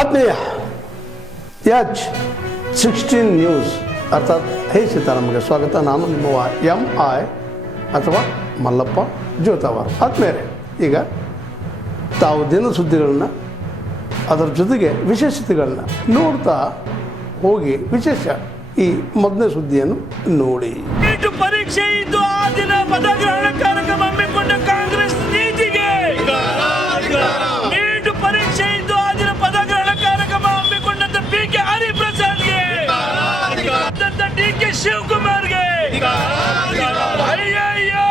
ಆತ್ಮೀಯ H16 news ಅರ್ಥಾತ್ ಹೇ ಸೀತಾರಾಮಗೆ ಸ್ವಾಗತ. ನಾನು ನಿಮ್ಮ MI ಅಥವಾ ಮಲ್ಲಪ್ಪ ಜೋತಾವಾರ್. ಆತ್ಮೀಯರೇ, ಈಗ ತಾವು ದಿನ ಸುದ್ದಿಗಳನ್ನ ಅದರ ಜೊತೆಗೆ ವಿಶೇಷತೆಗಳನ್ನ ನೋಡ್ತಾ ಹೋಗಿ ವಿಶೇಷ ಈ ಮೊದಲನೇ ಸುದ್ದಿಯನ್ನು ನೋಡಿ. ಪರೀಕ್ಷೆ ಇದ್ದು ಆ ದಿನ ಪದಗ್ರಹಣ ಕಾರ್ಯಕ್ರಮ ಹಮ್ಮಿಕೊಂಡ ಕಾಂಗ್ರೆಸ್ ನೀತಿಗೆ ನೀಟ್ ಪರೀಕ್ಷೆ ಇದ್ದು ಆ ದಿನ ಪದಗ್ರಹಣ ಕಾರ್ಯಕ್ರಮ ಹಮ್ಮಿಕೊಂಡಂತ PK ಹರಿಪ್ರಸಾದ್ಗೆ DK ಶಿವಕುಮಾರ್ಗೆ ಅಯ್ಯಯ್ಯೋ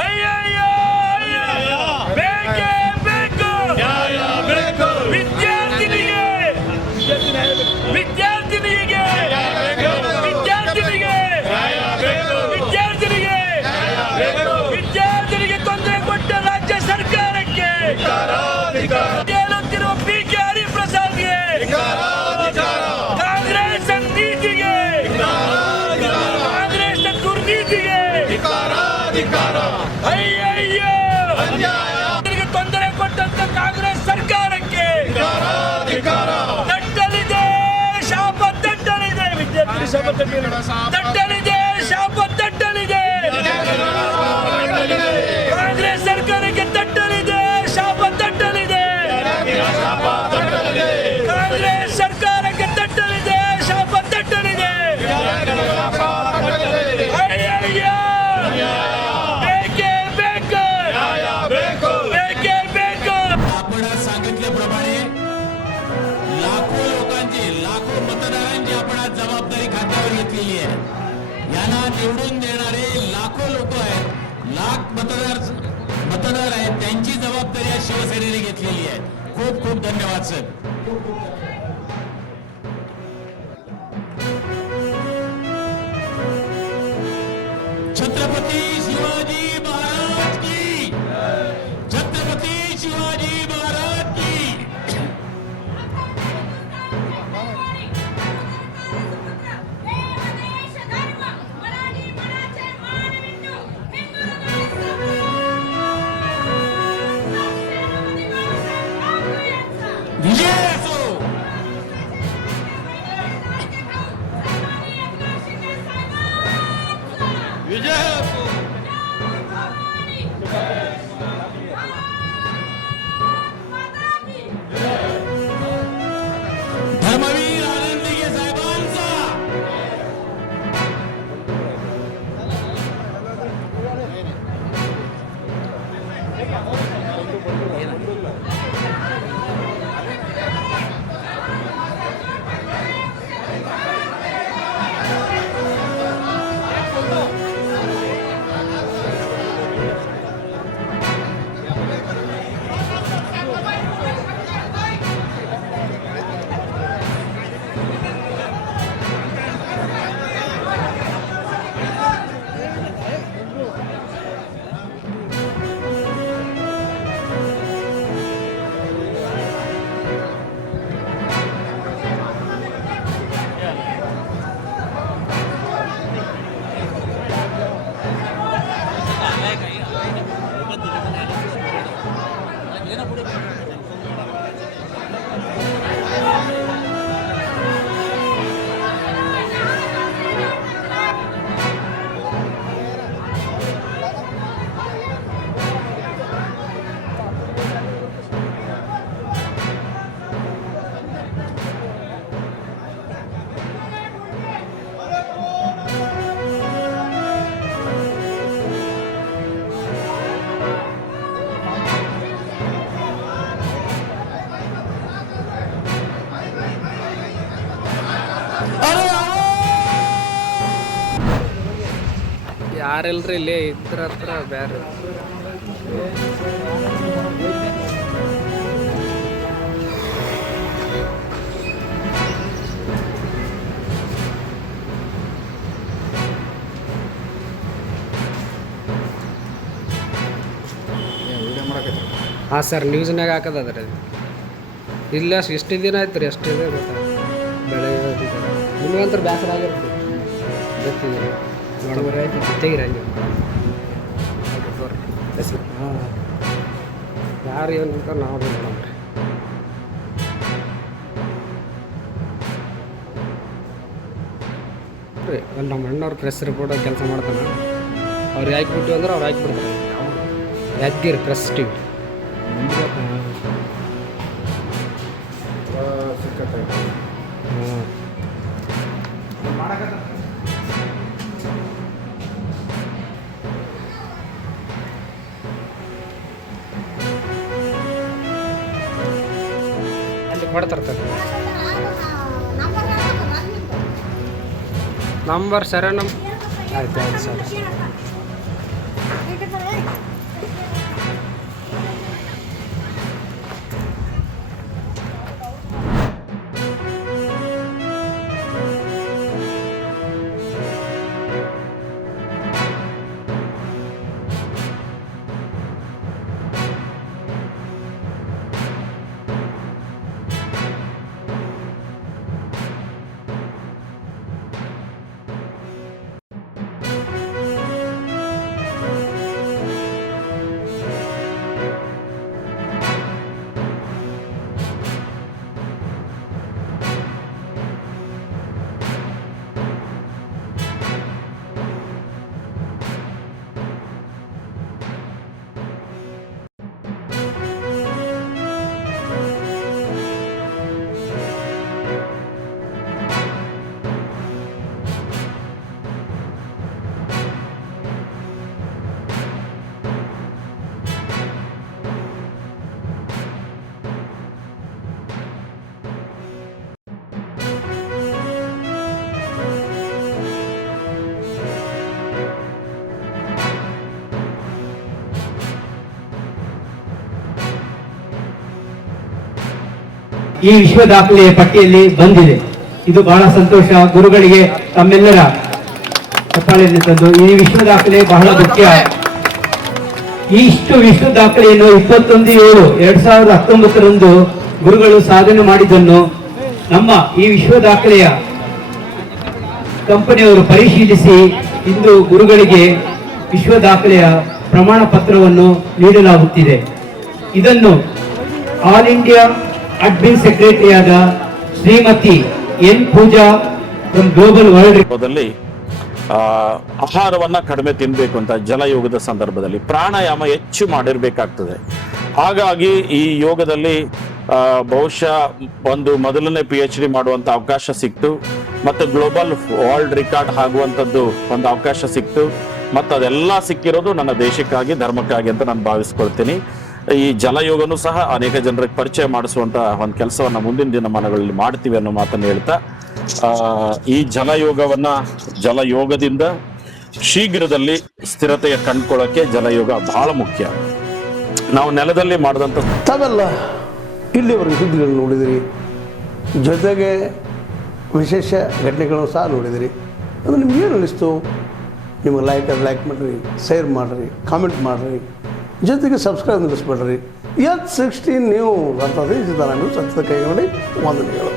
ಅಯ್ಯಯ್ಯೋ ಬೇಕೇ ಬೇಕು ವಿದ್ಯಾರ್ಥಿನಿಗೆ ವಿದ್ಯಾರ್ಥಿನಿಗೆ ತೊಂದರೆ ಕೊಟ್ಟ ರಾಜ್ಯ ಸರ್ಕಾರಕ್ಕೆ ಹೇಳುತ್ತಿರುವ PK ಹರಿಪ್ರಸಾದ್ಗೆ ಕಾಂಗ್ರೆಸ್ ನೀತಿಗೆ ಕಾಂಗ್ರೆಸ್ ದುರ್ನೀತಿಗೆ ಅಯ್ಯಯ್ಯೋ ತೊಂದರೆ ಕೊಟ್ಟಂತ ಕಾಂಗ್ರೆಸ್ ಸರ್ಕಾರಕ್ಕೆ ತಟ್ಟಲಿದೆ ಶಾಪ ತಟ್ಟಲಿದೆ ವಿದ್ಯಾರ್ಥಿ ಶಾಪ ತಟ್ಟಲಿದೆ ಶಾಪ ತಟ್ಟಲಿದೆ ಕಾಂಗ್ರೆಸ್ ಸರ್ಕಾರಕ್ಕೆ ತಟ್ಟಲಿದೆ ಶಾಪ ತಟ್ಟಲಿದೆ ಕಾಂಗ್ರೆಸ್ ಸರ್ಕಾರಕ್ಕೆ ತಟ್ಟಲಿದೆ ಶಾಪ ತಟ್ಟಲಿದೆ ಅಯ್ಯಯ್ಯೋ ಬೇಕೇ ಬೇಕು ಬೇಕೇ ಬೇಕು. आपण सांगितल्याप्रमाणे लाखो लोकांची लाखो मतदारांची आपण आज जबाबदारी खात्यावर घेतलेली आहे. यांना निवडून देणारे लाखो लोक आहेत, लाख मतदार आहेत, त्यांची जबाबदारी आज शिवसेनेने घेतलेली आहे. खूप खूप धन्यवाद सर. छत्रपती शिवाजी महाराज की छत्रपती शिवाजी महाराज की विजय असो. विजय असो. धर्मवीर आनंदीगे साहेबांचा ಯಾರೆಲ್ರಿ ಇಲ್ಲಿ ಇದ್ರ ಹತ್ರ ಬ್ಯಾರೆ ಹಾಂ ಸರ್ ನ್ಯೂಸ್ನಾಗ ಹಾಕೋದದ್ರಿ ಇಲ್ಲ ಎಷ್ಟು ದಿನ ಆಯ್ತು ರೀ ಎಷ್ಟಿದೆ ಗೊತ್ತಾ ಬೆಳೆ ನಿಮಗಂತ ಬೇಸರ ಆಗಿರುತ್ತೆ ಗೊತ್ತಿದೆ ನೋಡಬರ ಆಯ್ತು ತೆಗಿರಿ ಹಂಗೆ ಹಾಂ ಯಾರು ಏನು ಅಂತ ನಾವು ನೋಡೋಣ ರೀ ಅಲ್ಲಿ ನಮ್ಮ ಅಣ್ಣವ್ರು ಪ್ರೆಸ್ ರಿಪೋರ್ಟರ್ ಕೆಲಸ ಮಾಡ್ತಾನೆ. ಅವ್ರಿಗೆ ಹಾಕಿಬಿಟ್ಟು ಅಂದ್ರೆ ಅವ್ರು ಹಾಕಿಬಿಡ್ತಾರೆ. Yadgir press TV. ಅಲ್ಲಿ ಕೊಡ್ತಿರ್ತಾರೆ ನಂಬರ್ ಸರ ಆಯ್ತು ಆಯ್ತು ಸರ್. ಈ ವಿಶ್ವ ದಾಖಲೆಯ ಪಟ್ಟಿಯಲ್ಲಿ ಬಂದಿದೆ. ಇದು ಬಹಳ ಸಂತೋಷ. ಗುರುಗಳಿಗೆ ತಮ್ಮೆಲ್ಲರ ಚಪ್ಪಾಳೆಯನ್ನು ತಂದು ಈ ವಿಶ್ವ ದಾಖಲೆ ಬಹಳ ಮುಖ್ಯ. ಇಷ್ಟು ವಿಶ್ವ ದಾಖಲೆಯನ್ನು 21/7/2019 ಗುರುಗಳು ಸಾಧನೆ ಮಾಡಿದ್ದನ್ನು ನಮ್ಮ ಈ ವಿಶ್ವ ದಾಖಲೆಯ ಕಂಪನಿಯವರು ಪರಿಶೀಲಿಸಿ ಇಂದು ಗುರುಗಳಿಗೆ ವಿಶ್ವ ದಾಖಲೆಯ ಪ್ರಮಾಣ ಪತ್ರವನ್ನು ನೀಡಲಾಗುತ್ತಿದೆ. ಇದನ್ನು ಆಲ್ ಇಂಡಿಯಾ ಅಡ್ಮಿನ್ ಸೆಕ್ರೆಟರಿಯಾದ Shrimati N Pooja from global world ಆಹಾರವನ್ನ ಕಡಿಮೆ ತಿನ್ಬೇಕು ಅಂತ ಜಲಯೋಗದ ಸಂದರ್ಭದಲ್ಲಿ ಪ್ರಾಣಾಯಾಮ ಹೆಚ್ಚು ಮಾಡಿರ್ಬೇಕಾಗ್ತದೆ. ಹಾಗಾಗಿ ಈ ಯೋಗದಲ್ಲಿ ಬಹುಶಃ ಒಂದು ಮೊದಲನೇ PhD ಮಾಡುವಂತ ಅವಕಾಶ ಸಿಕ್ತು, ಮತ್ತು ಗ್ಲೋಬಲ್ ವರ್ಲ್ಡ್ ರೆಕಾರ್ಡ್ ಆಗುವಂಥದ್ದು ಒಂದು ಅವಕಾಶ ಸಿಕ್ತು. ಮತ್ತು ಅದೆಲ್ಲ ಸಿಕ್ಕಿರೋದು ನನ್ನ ದೇಶಕ್ಕಾಗಿ, ಧರ್ಮಕ್ಕಾಗಿ ಅಂತ ನಾನು ಭಾವಿಸ್ಕೊಳ್ತೀನಿ. ಈ ಜಲಯೋಗನೂ ಸಹ ಅನೇಕ ಜನರಿಗೆ ಪರಿಚಯ ಮಾಡಿಸುವಂತ ಒಂದು ಕೆಲಸವನ್ನ ಮುಂದಿನ ದಿನಮಾನಗಳಲ್ಲಿ ಮಾಡ್ತೀವಿ ಅನ್ನೋ ಮಾತನ್ನು ಹೇಳ್ತಾ, ಈ ಜಲಯೋಗದಿಂದ ಶೀಘ್ರದಲ್ಲಿ ಸ್ಥಿರತೆಯ ಕಂಡ್ಕೊಳ್ಳೋಕೆ ಜಲಯೋಗ ಬಹಳ ಮುಖ್ಯ. ನಾವು ನೆಲದಲ್ಲಿ ಮಾಡಿದಂಥ ತಾವೆಲ್ಲ ಇಲ್ಲಿವರೆಗೆ ಸುದ್ದಿಗಳನ್ನು ನೋಡಿದಿರಿ, ಜೊತೆಗೆ ವಿಶೇಷ ಘಟನೆಗಳನ್ನು ಸಹ ನೋಡಿದಿರಿ. ಅದು ನಿಮ್ಗೇನು ಅನ್ನಿಸ್ತು? ನಿಮಗೆ ಲೈಕ್ ಮಾಡಿರಿ, ಶೇರ್ ಮಾಡಿರಿ, ಕಾಮೆಂಟ್ ಮಾಡಿರಿ, ಜೊತೆಗೆ ಸಬ್ಸ್ಕ್ರೈಬ್ ನಿಲ್ಲಿಸ್ಬೇಡ್ರಿ. H16 ನ್ಯೂಸ್ ಅರ್ಥಾತ್ ಸತ್ಯದ ಕೈಗೊಂಡು ವಂದನೆಗಳು.